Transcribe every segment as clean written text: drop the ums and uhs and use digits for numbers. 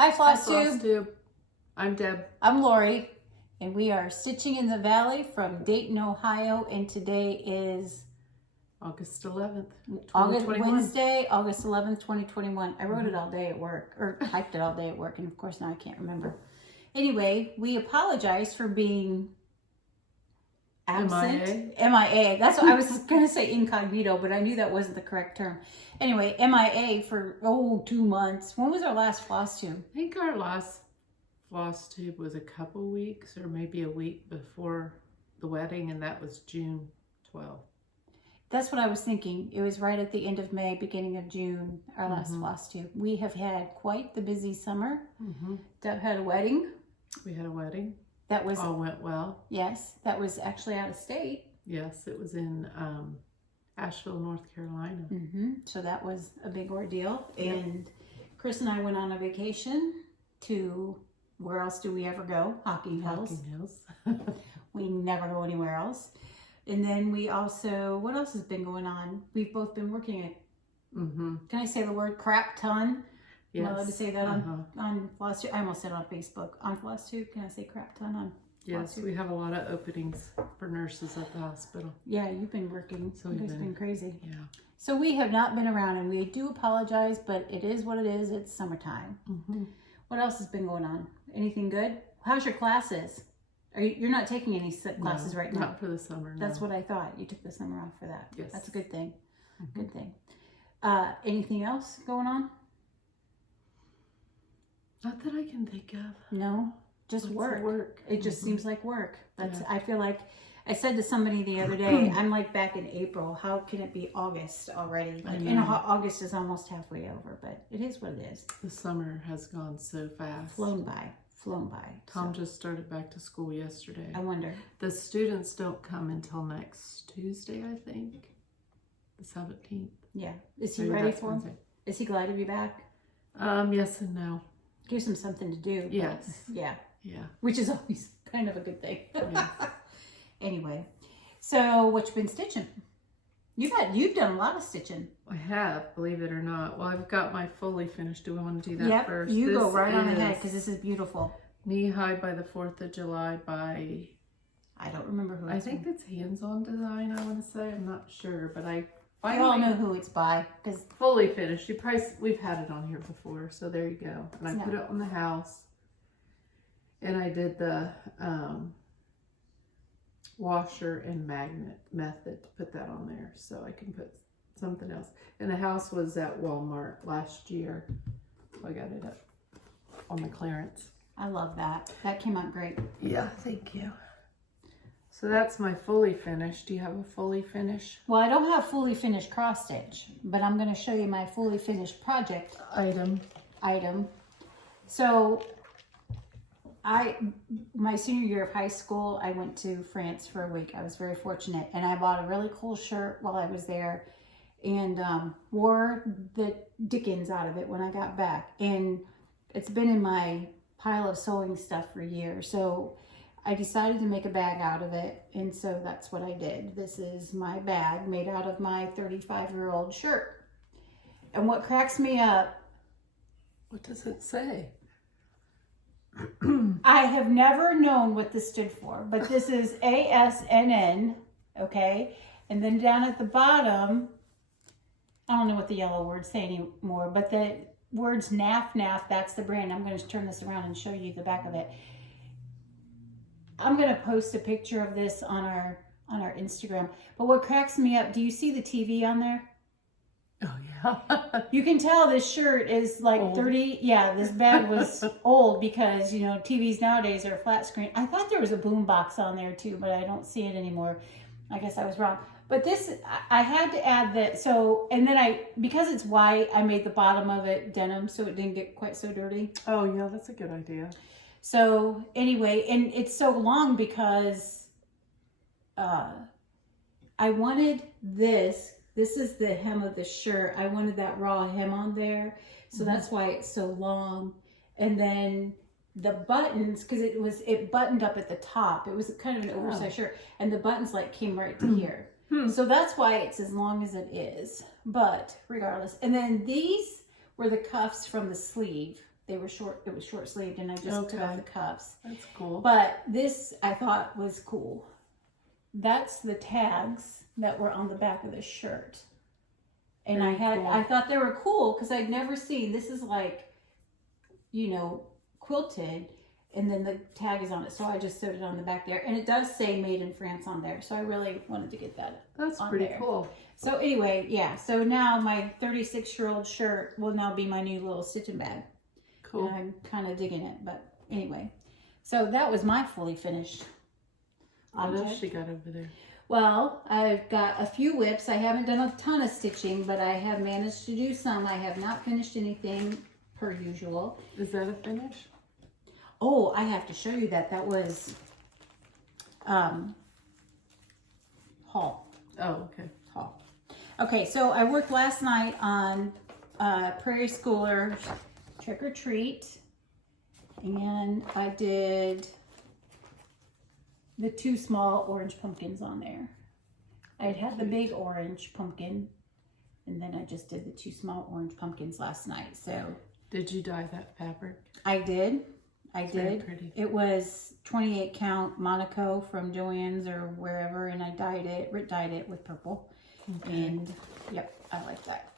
Hi, Flosstube. Flosstube. I'm Deb. I'm Lori, and we are stitching in the valley from Dayton, Ohio, and today is August 11th, 2021. Wednesday, August 11th, 2021. I wrote it all day at work, or typed it all day at work, and of course now I can't remember. Anyway, we apologize for being absent. MIA. That's what I was going to say, incognito, but I knew that wasn't the correct term. Anyway, MIA for 2 months. When was our last Flosstube? I think our last Flosstube was a couple weeks or maybe a week before the wedding, and that was June 12th. That's what I was thinking. It was right at the end of May, beginning of June, our last Flosstube. We have had quite the busy summer. Deb had a wedding. We had a wedding. That was all went well. Yes, that was actually out of state. Yes, it was in Asheville, North Carolina. So that was a big ordeal. And Chris and I went on a vacation to, where else do we ever go? Hocking Hills. Hocking Hills. We never go anywhere else. And then we also, what else has been going on? We've both been working at, can I say the word crap ton? Yes. Am I allowed to say that on Flosstube? I almost said on Facebook. On Flosstube, can I say crap ton on Yes, Flosstube? we have a lot of openings for nurses at the hospital. Yeah, you've been working. So it's been crazy. Yeah. So we have not been around, and we do apologize, but it is what it is. It's summertime. What else has been going on? Anything good? How's your classes? You're not taking any classes right now? Not for the summer, That's what I thought. You took the summer off for that. Yes. That's a good thing. Good thing. Anything else going on? Not that I can think of. No, just work. It just seems like work. I feel like I said to somebody the other day, I'm like back in April. How can it be August already? Like, August is almost halfway over, but it is what it is. The summer has gone so fast. Flown by. Tom just started back to school yesterday. I wonder. The students don't come until next Tuesday, I think. The 17th. Yeah. Is he ready for him? Is he glad to be back? Yes and no. Gives him something to do. Yes. Yeah. Yeah. Which is always kind of a good thing. Yes. Anyway, so what you been stitching? You've done a lot of stitching. I have, believe it or not. Well, I've got my fully finished. Do we want to do that first? You go right on ahead because this is beautiful. Knee High by the 4th of July by... I don't remember who I think it's Hands-On Design, I want to say. I'm not sure, but I all know who it's by. Because fully finished. We've had it on here before, so there you go. And I put it on the house. And I did the washer and magnet method to put that on there, so I can put something else. And the house was at Walmart last year, so I got it up on the clearance. I love that. That came out great. Yeah, thank you. So that's my fully finished. Do you have a fully finished? Well, I don't have fully finished cross stitch, but I'm going to show you my fully finished project item. So my senior year of high school, I went to France for a week. I was very fortunate, and I bought a really cool shirt while I was there, and wore the dickens out of it when I got back. And it's been in my pile of sewing stuff for years, so I decided to make a bag out of it, and so that's what I did. This is my bag made out of my 35-year-old shirt. And what cracks me up... What does it say? I have never known what this stood for, but this is ASNN, okay? And then down at the bottom, I don't know what the yellow words say anymore, but the words NAF, that's the brand. I'm going to turn this around and show you the back of it. I'm going to post a picture of this on our Instagram. But what cracks me up, do you see the TV on there? Oh, yeah. You can tell this shirt is like old. 30. Yeah, this bag was old because, you know, TVs nowadays are flat screen. I thought there was a boom box on there too, but I don't see it anymore. I guess I was wrong. But this, I had to add that. So, and then because it's white, I made the bottom of it denim so it didn't get quite so dirty. Oh, yeah, that's a good idea. So anyway, and it's so long because I wanted this. This is the hem of the shirt. I wanted that raw hem on there. So that's why it's so long. And then the buttons, because it buttoned up at the top. It was kind of an oversized shirt. And the buttons like came right to here. So that's why it's as long as it is. But regardless. And then these were the cuffs from the sleeve. they were short. It was short sleeved, and I just took off the cuffs. That's cool. But this I thought was cool. That's the tags that were on the back of the shirt, and Very cool. I thought they were cool because I'd never seen. This is like, quilted, and then the tag is on it. So I just sewed it on the back there, and it does say "Made in France" on there. So I really wanted to get that. That's on pretty there. cool. So anyway, yeah. So now my 36-year-old shirt will now be my new little stitching bag. Cool. And I'm kind of digging it, but anyway. So that was my fully finished What else object. she got over there? Well, I've got a few whips. I haven't done a ton of stitching, but I have managed to do some. I have not finished anything per usual. Is that a finish? Oh, I have to show you that. That was haul. Oh, okay. Haul. Okay, so I worked last night on Prairie Schoolers Trick or Treat, and I did the 2 small orange pumpkins on there. I had the big orange pumpkin, and then I just did the 2 small orange pumpkins last night. So Did you dye that fabric? I did. It's very pretty. It was 28 count Monaco from Joann's or wherever, and I dyed it with purple. Okay. And yep, I like that.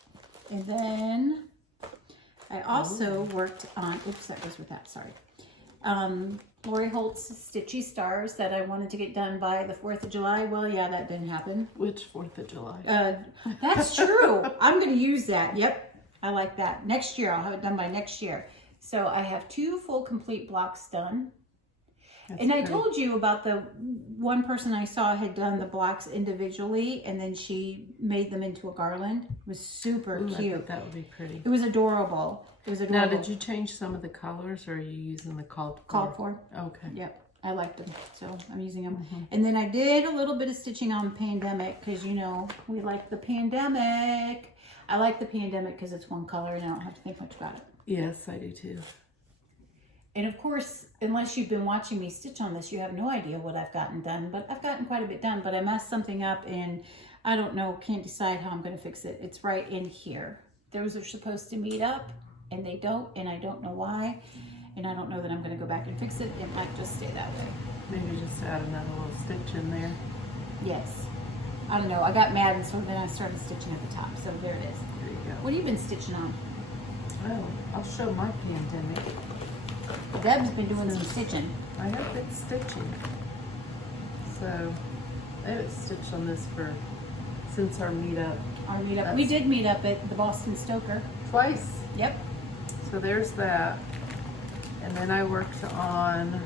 And then I also worked on, oops, that goes with that, sorry. Lori Holt's Stitchy Stars that I wanted to get done by the 4th of July. Well, yeah, that didn't happen. Which 4th of July? That's true. I'm going to use that. Yep, I like that. Next year, I'll have it done by next year. So I have 2 full complete blocks done. That's And I pretty. told you about the one person I saw had done the blocks individually, and then she made them into a garland. It was super Ooh, I cute. think that would be pretty. It was adorable. It was Now, adorable. did you change some of the colors, or are you using the called for? Called for? Okay. Yep, I liked them, so I'm using them. Mhm. And then I did a little bit of stitching on Pandemic because we like the Pandemic. I like the Pandemic because it's one color and I don't have to think much about it. Yes, I do too. And of course, unless you've been watching me stitch on this, you have no idea what I've gotten done. But I've gotten quite a bit done, but I messed something up and I don't know, can't decide how I'm going to fix it. It's right in here. Those are supposed to meet up and they don't, and I don't know why. And I don't know that I'm going to go back and fix it. It might just stay that way. Maybe just add another little stitch in there. Yes. I don't know. I got mad and so then I started stitching at the top. So there it is. There you go. What have you been stitching on? Oh, I'll show my Pandemic. Deb's been doing some stitching. I have been stitching. So, I haven't stitched on this since our meetup. Our meetup. We did meet up at the Boston Stoker. Twice. Yep. So there's that. And then I worked on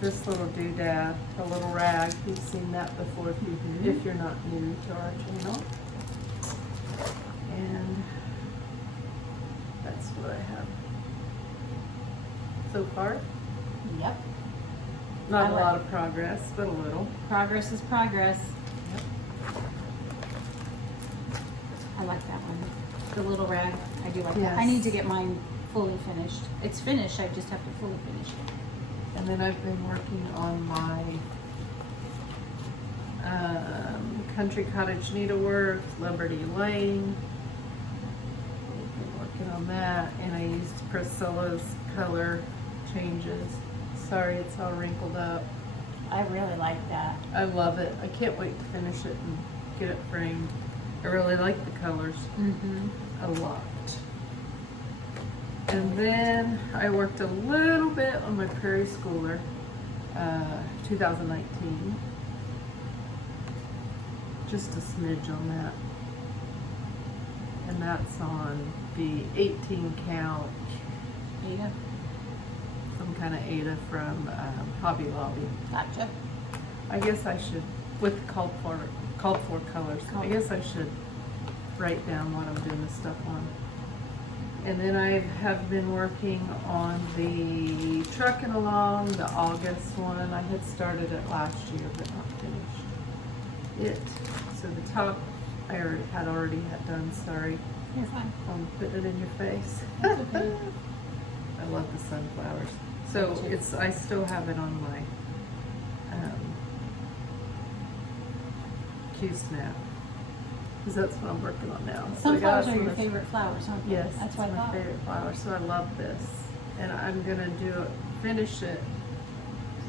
this little doodad, a little rag. You've seen that before if you're not new to our channel. And that's what I have so far. Yep. Not I a like lot of progress, but a little. Progress is progress. Yep. I like that one. The little rag. I do like that. I Yes. need to get mine fully finished. It's finished. I just have to fully finish it. And then I've been working on my country cottage needlework, Liberty Lane. I've been working on that, and I used Priscilla's color changes. Sorry, it's all wrinkled up. I really like that. I love it. I can't wait to finish it and get it framed. I really like the colors Mm-hmm. a lot. And then I worked a little bit on my Prairie Schooler 2019. Just a smidge on that. And that's on the 18 count There you go. some kind of Ada from Hobby Lobby. Gotcha. I guess I should, with called for colors, I guess I should write down what I'm doing this stuff on. And then I have been working on the Truckin' Along, the August one. I had started it last year, but not finished it. So the top I already had done, sorry. You're fine. I'm putting it in your face. That's okay. I love the sunflowers. So Me too. I still have it on my Q-snap. because that's what I'm working on now. So I Sunflowers got are your some- favorite flowers, aren't they? Yes, That's it's what I my thought. favorite flower. So I love this, and I'm gonna finish it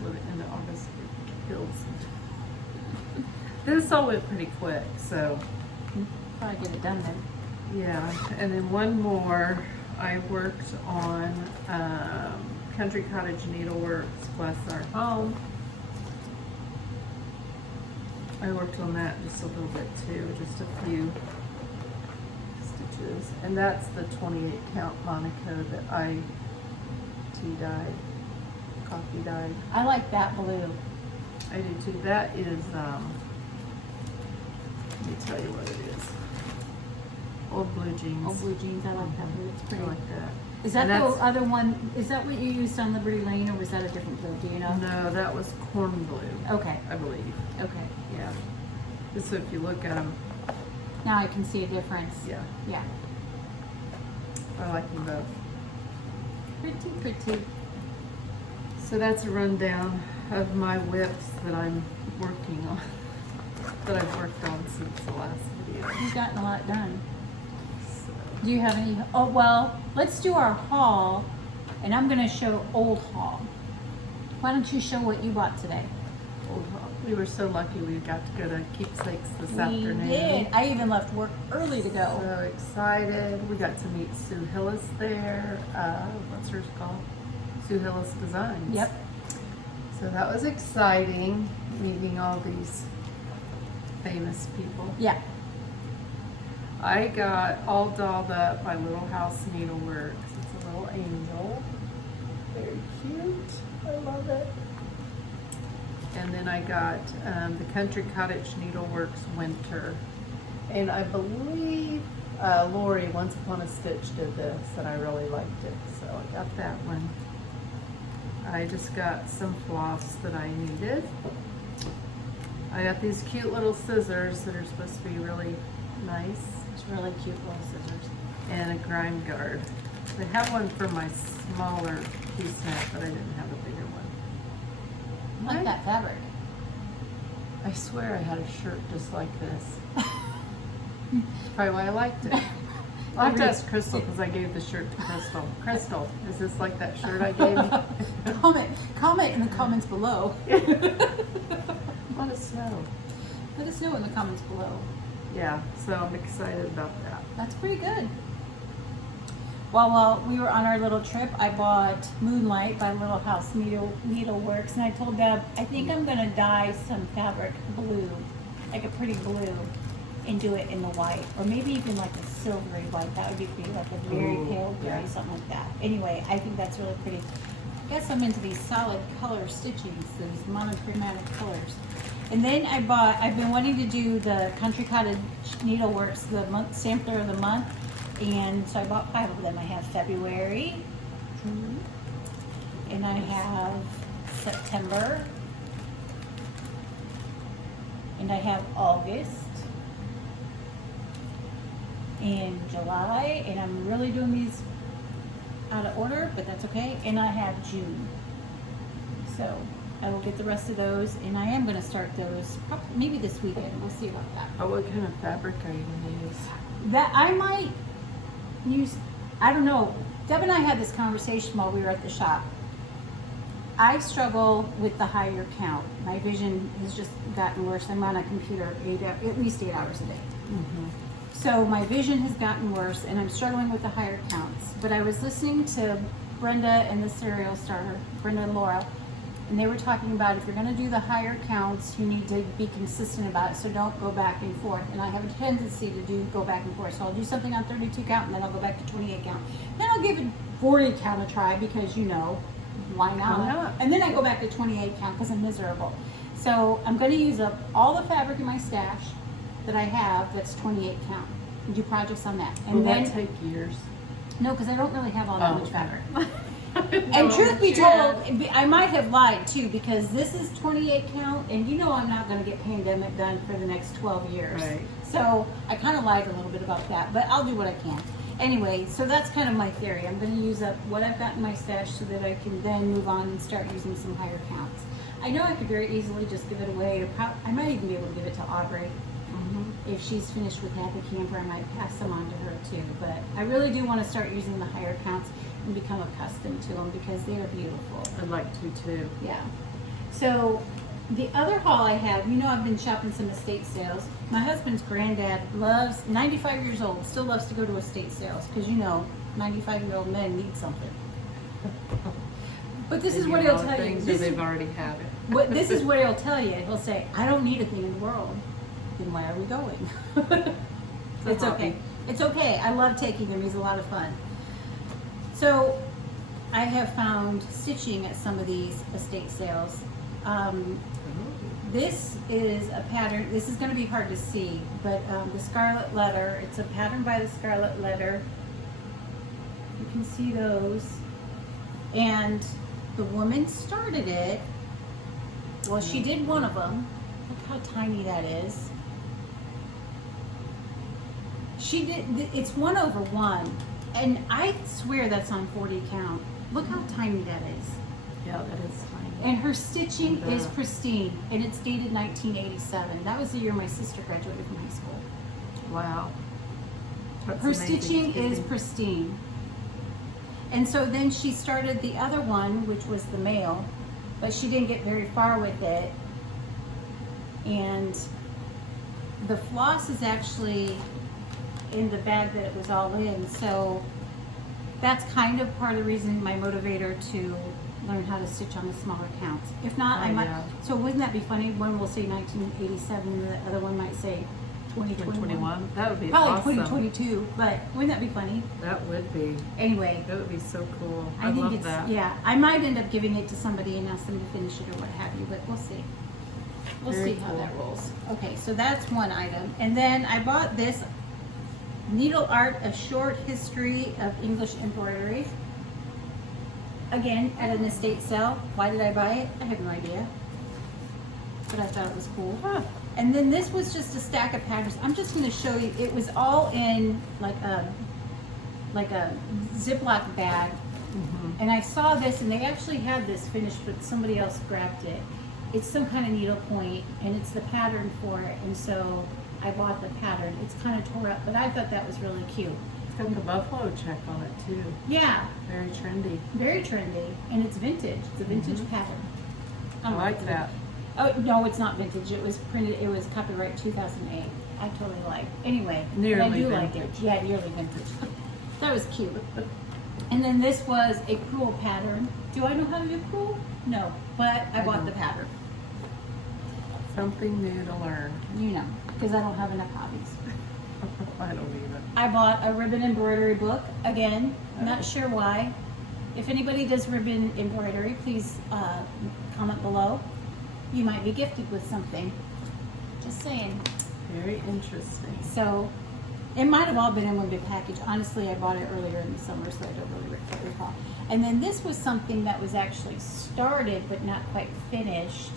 so the end of August. It kills. This all went pretty quick, so Probably get it done then. yeah. And then one more, I worked on Country Cottage Needleworks, Bless Our Home. I worked on that just a little bit too, just a few stitches. And that's the 28 count Monaco that I tea dyed, coffee dyed. I like that blue. I do too. That is, let me tell you what it is. Old blue jeans. Oh, blue jeans. I like that blue. It's I pretty. like that. Is that And the that's- other one? Is that what you used on Liberty Lane, or was that a different blue? Do you know? No, that was corn blue, Okay. I believe. Okay. Yeah. So if you look at them, Now I can see a difference. yeah, Yeah. I like them both. Pretty, pretty. So that's a rundown of my whips that I'm working on, that I've worked on since the last video. You've gotten a lot done. So, Do you have any? Oh, well, let's do our haul, and I'm going to show old haul. Why don't you show what you bought today? we were so lucky we got to go to Keepsakes this afternoon. We did. I even left work early to go. So excited. We got to meet Sue Hillis there. What's hers called? Sue Hillis Designs. Yep. So that was exciting, meeting all these famous people. Yeah. I got all dolled up by Little House Needleworks. It's a little angel. Very cute. I love it. And then I got the Country Cottage Needleworks Winter. And I believe Lori, Once Upon a Stitch, did this, and I really liked it. So I got that one. I just got some floss that I needed. I got these cute little scissors that are supposed to be really nice. It's really cute little scissors. And a grime guard. I have one for my smaller piece net, but I didn't have a bigger one. I like that fabric. I swear I had a shirt just like this. That's probably why I liked it. I'll have to ask Crystal because I gave the shirt to Crystal. Crystal, is this like that shirt I gave you? Comment in the comments below. Let us know. Let us know in the comments below. Yeah, so I'm excited about that. That's pretty good. Well, while we were on our little trip, I bought Moonlight by Little House Needleworks, and I told Deb, I think I'm gonna dye some fabric blue, like a pretty blue, and do it in the white, or maybe even like a silvery white. That would be pretty, like a very Ooh, pale gray, yeah. something like that. Anyway, I think that's really pretty. I guess I'm into these solid color stitchings, these monochromatic colors. And then I've been wanting to do the Country Cottage Needleworks, the month sampler of the month. And so I bought 5 of them. I have February, and I have September, and I have August, and July, and I'm really doing these out of order, but that's okay. And I have June. So I will get the rest of those, and I am going to start those probably, maybe this weekend. We'll see about that. Oh, what kind of fabric are you going to use? That I might use, I don't know. Deb and I had this conversation while we were at the shop. I struggle with the higher count. My vision has just gotten worse. I'm on a computer at least 8 hours a day. Mm-hmm. So my vision has gotten worse, and I'm struggling with the higher counts. But I was listening to Brenda and the Serial Starter, Brenda and Laura, and they were talking about if you're going to do the higher counts, you need to be consistent about it, so don't go back and forth. And I have a tendency to go back and forth. So I'll do something on 32 count, and then I'll go back to 28 count. Then I'll give it 40 count a try because, you know, why not? Why not? And then I go back to 28 count because I'm miserable. So I'm going to use up all the fabric in my stash that I have that's 28 count and do projects on that. And Will then that take years? no, because I don't really have all that Oh, much okay. fabric. And And truth be told, I might have lied too, because this is 28 count, and you know I'm not going to get pandemic done for the next 12 years. Right. So I kind of lied a little bit about that, but I'll do what I can. Anyway, so that's kind of my theory. I'm going to use up what I've got in my stash so that I can then move on and start using some higher counts. I know I could very easily just give it away. I might even be able to give it to Aubrey. Mm-hmm. if she's finished with Happy Camper, I might pass them on to her too. But I really do want to start using the higher counts and become accustomed to them because they are beautiful. I'd like to too. Yeah. So the other haul I have, you know, I've been shopping some estate sales. My husband's granddad loves, 95 years old, still loves to go to estate sales because, you know, 95-year-old men need something. But this is what he'll tell you. They've already had it. This is what he'll tell you. He'll say, I don't need a thing in the world. Then why are we going? It's okay. It's okay. I love taking him. He's a lot of fun. So I have found stitching at some of these estate sales. This is a pattern. This is going to be hard to see, but the Scarlet Letter. It's a pattern by the Scarlet Letter. You can see those. And the woman started it. Well, she did one of them. Look how tiny that is. She did. It's 1/1, and I swear that's on 40 count. Look how tiny that is. Yeah, that is tiny. And her stitching is pristine, and it's dated 1987. That was the year my sister graduated from high school. Wow. That's Her amazing. stitching is pristine. And so then she started the other one, which was the male, but she didn't get very far with it. And the floss is actually in the bag that it was all in. So that's kind of part of the reason, my motivator to learn how to stitch on the smaller counts. If not, I might. So wouldn't that be funny? One will say 1987, and the other one might say 2021. That would be Probably awesome. 2022, but wouldn't that be funny? That would be. Anyway, That would be so cool. I think love it's, that. yeah, I might end up giving it to somebody and ask them to finish it or what have you, but we'll see. We'll Very see how cool. that rolls. Okay, so that's one item. And then I bought this Needle Art, A Short History of English Embroidery. Again, at an estate sale. Why did I buy it? I have no idea. But I thought it was cool. And then this was just a stack of patterns. I'm just going to show you. It was all in like a Ziploc bag. And I saw this, and they actually had this finished, but somebody else grabbed it. It's some kind of needle point, and it's the pattern for it. And so I bought the pattern. It's kind of tore up, but I thought that was really cute. It's got the buffalo check on it too. Yeah, Very trendy. very trendy, and it's vintage. It's a vintage pattern. I like that. Oh no, it's not vintage. It was printed. It was copyright 2008. I totally like. Anyway, but I Nearly do like it. vintage. Yeah, nearly vintage. That was cute. And then this was a crewel pattern. Do I know how to do crewel? No, but I bought the pattern. Something new to learn. You know, because I don't have enough hobbies. I don't either. I bought a ribbon embroidery book. Again, not sure why. If anybody does ribbon embroidery, please comment below. You might be gifted with something. Just saying. Very interesting. So it might have all been in one big package. Honestly, I bought it earlier in the summer, so I don't really recall. And then this was something that was actually started but not quite finished.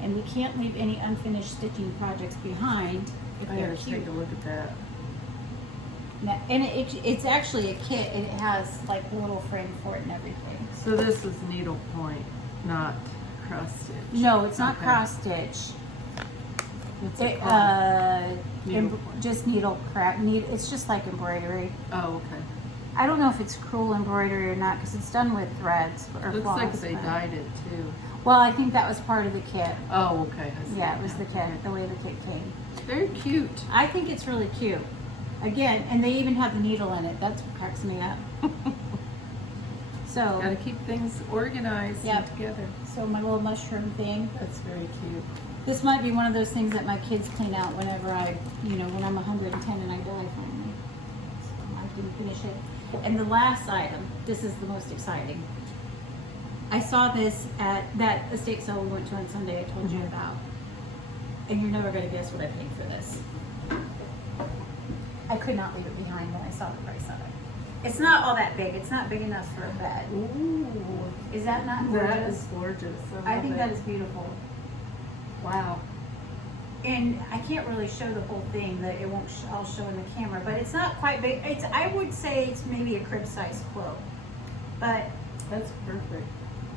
And we can't leave any unfinished stitching projects behind if I they're gotta cute. take a look at that. And it's actually a kit, and it has like a little frame for it and everything. So this is needle point, not cross stitch. No, it's not Okay. cross stitch. What's it called? Needle point. Just needle it's just like embroidery. Oh, okay. I don't know if it's crewel embroidery or not because it's done with threads or Looks floss. like they but- dyed it too. Well, I think that was part of the kit. Oh, okay. I see Yeah, it was now. the kit, the way the kit came. Very cute. I think it's really cute. Again, and they even have the needle in it. That's what cracks me up. So, Gotta keep things organized Yep. and together. so my little mushroom thing. That's very cute. This might be one of those things that my kids clean out whenever when I'm 110 and I die finally. So I didn't finish it. And the last item, this is the most exciting. I saw this at that estate sale we went to on Sunday I told you about. And you're never gonna guess what I paid for this. I could not leave it behind when I saw the price of it. It's not all that big. It's not big enough for a bed. Ooh. Is that not gorgeous? That is gorgeous. I think that is beautiful. Wow. And I can't really show the whole thing, that it won't all show in the camera, but it's not quite big. I would say it's maybe a crib size quilt. But That's perfect.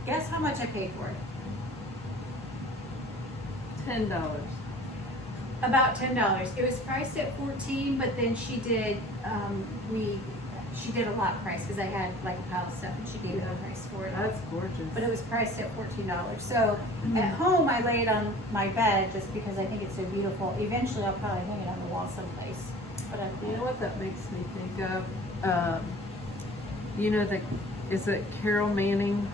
guess how much I paid for it? $10. About $10. It was priced at $14, but then she did she did a lot price because I had like a pile of stuff and she gave me a price for it. That's gorgeous. But it was priced at $14. So at home I lay it on my bed just because I think it's so beautiful. Eventually I'll probably hang it on the wall someplace. But You know what that makes me think of? You know, is it Carol Manning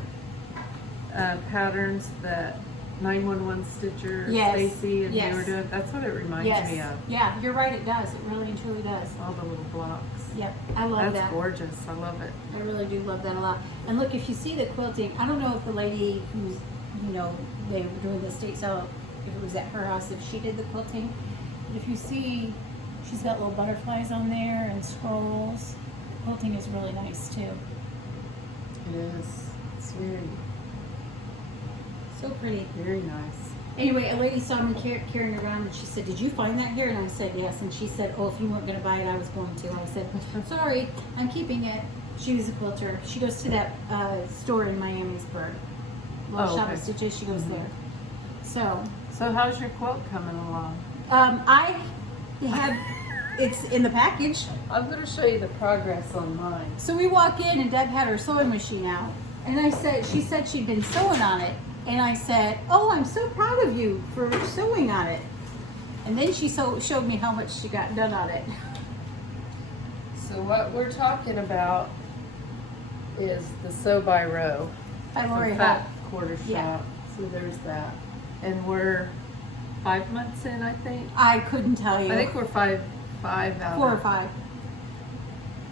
patterns that 911 Stitcher, Yes. Stacy, and Yes. they were doing? That's what it reminds me of. Yeah, you're right, it does. It really and truly does. All the little blocks. Yep, I love That's that. gorgeous. I love it. I really do love that a lot. And look, if you see the quilting, I don't know if the lady who's, they were doing the estate sale, if it was at her house, if she did the quilting. But if you see, she's got little butterflies on there and scrolls. The quilting is really nice too. It is. It's So pretty. very nice. Anyway, a lady saw me carrying it around and she said, "Did you find that here?" And I said, "Yes." And she said, "Oh, if you weren't going to buy it, I was going to." I said, "Sorry, I'm keeping it." She was a quilter. She goes to that store in Miamisburg. Little Shop of Stitches. She goes there. So how's your quilt coming along? I have, it's in the package. I'm going to show you the progress on mine. So we walk in and Deb had her sewing machine out. And she said she'd been sewing on it. And I said, "Oh, I'm so proud of you for sewing on it." And then she showed me how much she got done on it. So what we're talking about is the Sew by Row. By Lori Fat Hutt. quarter shop. Yeah. So there's that. And we're 5 months in, I think. I couldn't tell you. I think we're five out 4 or of 5.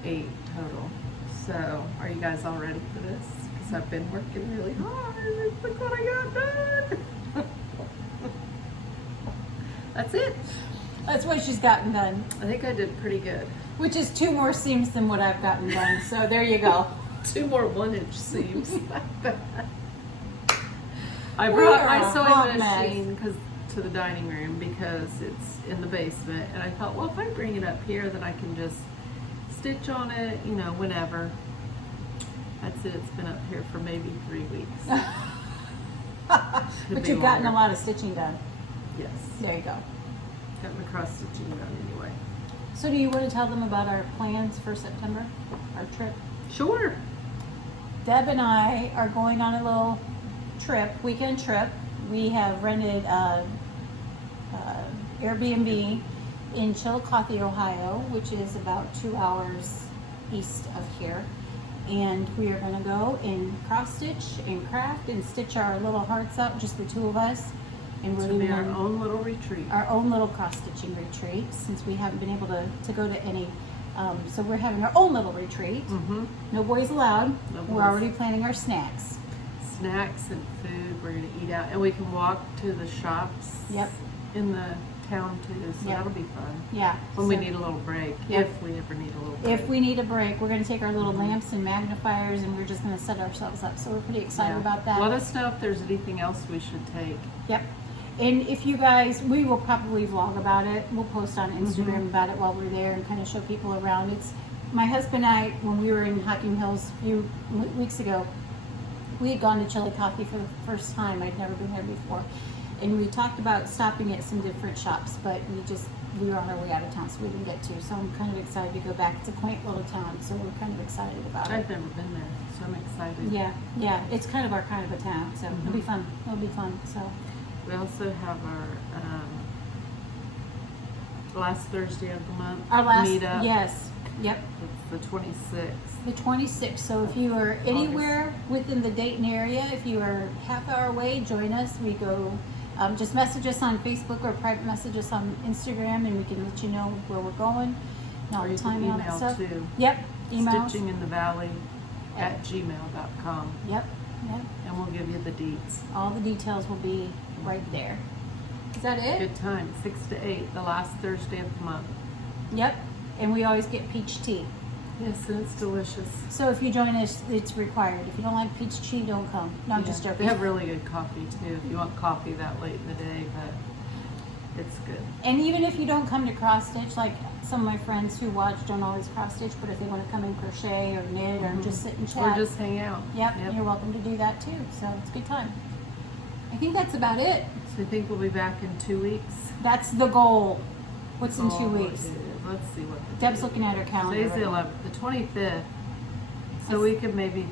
8 total. So are you guys all ready for this? Because I've been working really hard. Look what I got done. That's it. That's what she's gotten done. I think I did pretty good. Which is 2 more seams than what I've gotten done. So there you go. 2 more 1-inch seams. I We brought are my a hot sewing mess. machine to the dining room because it's in the basement, and I thought, well, if I bring it up here, then I can just stitch on it, whenever. That's it. It's been up here for maybe 3 weeks. But you've gotten a lot of stitching done. Yes. There you go. Got my cross stitching done anyway. So do you want to tell them about our plans for September? Our trip? Sure. Deb and I are going on a little weekend trip. We have rented a Airbnb in Chillicothe, Ohio, which is about 2 hours east of here. And we are going to go and cross stitch and craft and stitch our little hearts up, just the 2 of us. And we're It's gonna be doing our own little retreat. our own little cross stitching retreat since we haven't been able to go to any. So we're having our own little retreat. Mm-hmm. No boys allowed. No We're boys. already planning our snacks. Snacks and food. We're gonna eat out, and we can walk to the shops. Yep. In the town too, so Yep. that'll be fun. Yeah. When we so need a little break, Yep. if we ever need a little break. if we need a break, we're going to take our little lamps and magnifiers and we're just going to set ourselves up. So we're pretty excited Yeah. about that. Let us know if there's anything else we should take. Yep. And if you guys, we will probably vlog about it. We'll post on Instagram Mhm. about it while we're there and kind of show people around. It's my husband and I, when we were in Hocking Hills a few weeks ago, we had gone to Chillicothe for the first time. I'd never been there before. And we talked about stopping at some different shops, but we were on our way out of town, so we didn't get to. So I'm kind of excited to go back. It's a quaint little town, so we're kind of excited about it. I've never been there, so I'm excited. Yeah, it's kind of our kind of a town, so it'll be fun. It'll be fun. So We also have our last Thursday of the month our last, meetup. yes, yep, It's the 26th. the 26th. So if you are anywhere within the Dayton area, if you are half hour away, join us. We go. Just message us on Facebook or private message us on Instagram, and we can let you know where we're going. And all Or the you time can and all that email stuff. too. Yep, emails. stitchinginthevalley@gmail.com, Yep, yep. and we'll give you the deets. All the details will be right there. Is that it? Good time, 6 to 8, the last Thursday of the month. Yep. And we always get peach tea. Yes, and it's delicious. So if you join us, it's required. If you don't like peach tea, don't come. No, I'm Yeah, just They joking. have really good coffee too, if you want coffee that late in the day, but it's good. And even if you don't come to cross stitch, like some of my friends who watch don't always cross stitch, but if they want to come and crochet or knit or just sit and chat, Or just hang out. yep, you're welcome to do that too. So it's a good time. I think that's about it. So you think we'll be back in 2 weeks? That's the goal. What's in 2 Oh, weeks? Let's see what. Deb's looking at her calendar. Today's the right 11th, the 25th. So we could maybe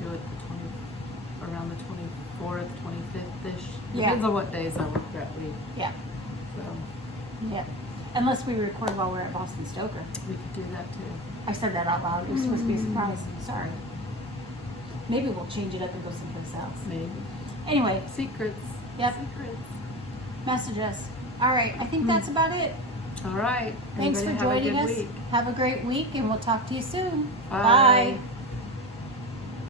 do it around the 24th, 25th-ish. Yeah. Depends on what days I work that week. Yeah. So Yeah. Unless we record while we're at Boston Stoker. we could do that too. I said that out loud. It was supposed to be a surprise. Sorry. Maybe we'll change it up and go someplace else. Maybe. Anyway, Secrets. Yep. Secrets. message us. All right. I think that's about it. All right. Thanks for Everybody have a joining good us. week. Have a great week, and we'll talk to you soon. Bye. Bye.